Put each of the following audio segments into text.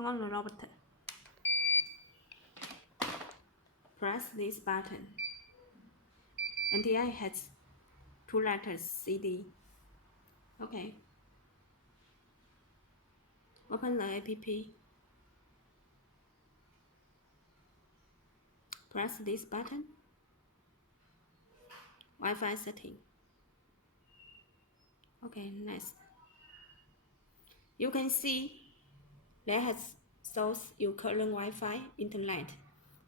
turn on the robot. Press this button. NTI has 2 letters CD. Okay. Open the app. Press this button. Wi-Fi setting. Okay, next. You can see that has shows your current Wi-Fi internet.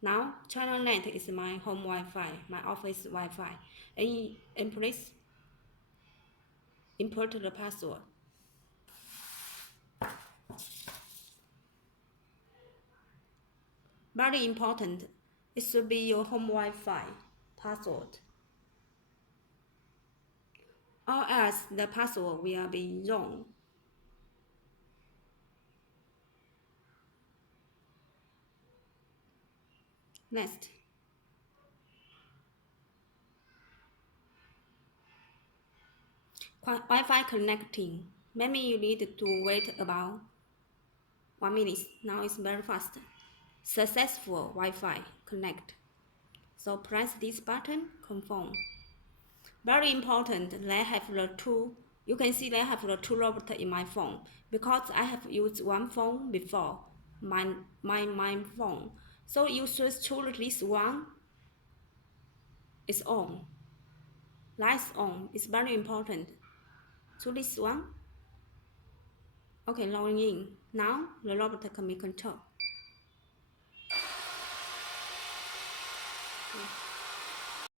Now, channel net is my home Wi-Fi, my office Wi-Fi. And please import the password. Very important, it should be your home Wi-Fi password. Or else the password will be wrong. Next. Wi-Fi connecting. Maybe you need to wait about 1 minute. Now it's very fast. Successful Wi-Fi connect. So press this button, confirm. Very important, they have the two. You can see they have the 2 robots in my phone because I have used one phone before, my phone. So you should choose this one. It's on. Lights on. It's very important. So this one. Okay, logging in. Now the robot can be controlled.